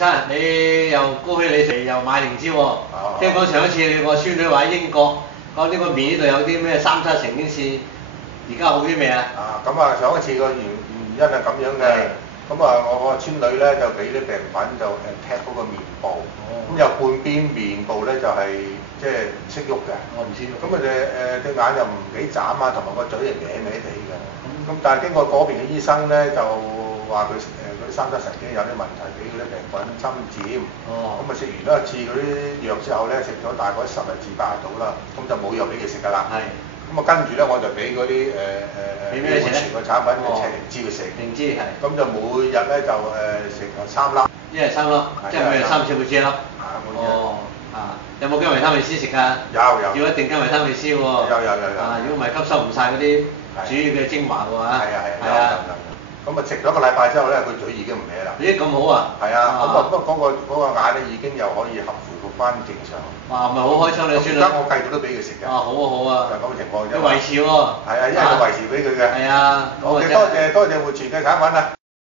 生，你又高興你食又買靈芝喎。聽講上一次你個孫女話喺英國講呢個面呢度有啲咩三七成經線，而家好啲未啊？咁啊上一次個原因係咁樣嘅。咁啊，我個孫女咧就俾啲病菌就踢嗰個面部，咁有半邊面部咧就係即係唔識喐嘅。我唔知喎。咁啊隻眼又唔幾眨啊，同埋個嘴係歪歪地嘅。咁但係經過嗰邊嘅醫生咧就話佢嗰啲三七神經有啲問題，俾嗰啲病菌侵佔。咁啊食完咗一次嗰啲藥之後咧，食咗大概10日至8日到啦，咁就冇藥俾佢食㗎啦。咁啊跟住咧我就俾嗰啲保存個產品嘅邪靈芝佢食。靈芝係。咁就每日咧就食3粒。一日3粒，即係每日3次每次1粒。有冇跟維他命 C 食㗎？有。要一定跟維他命 C 喎。有。如果唔係吸收唔晒嗰啲主要嘅精華嘅話。係啊。咁啊食咗1個禮拜之後咧，佢嘴已經唔歪啦。咦咁好啊？係啊。咁啊不過嗰個眼咧已經又可以恢復翻正常。哇！咪好開心你孫女。而家我繼續都俾佢食嘅。好啊。就咁嘅情況啫。要維持喎。係啊，因為要維持俾佢嘅。係啊。好嘅，多謝活泉嘅產品啊。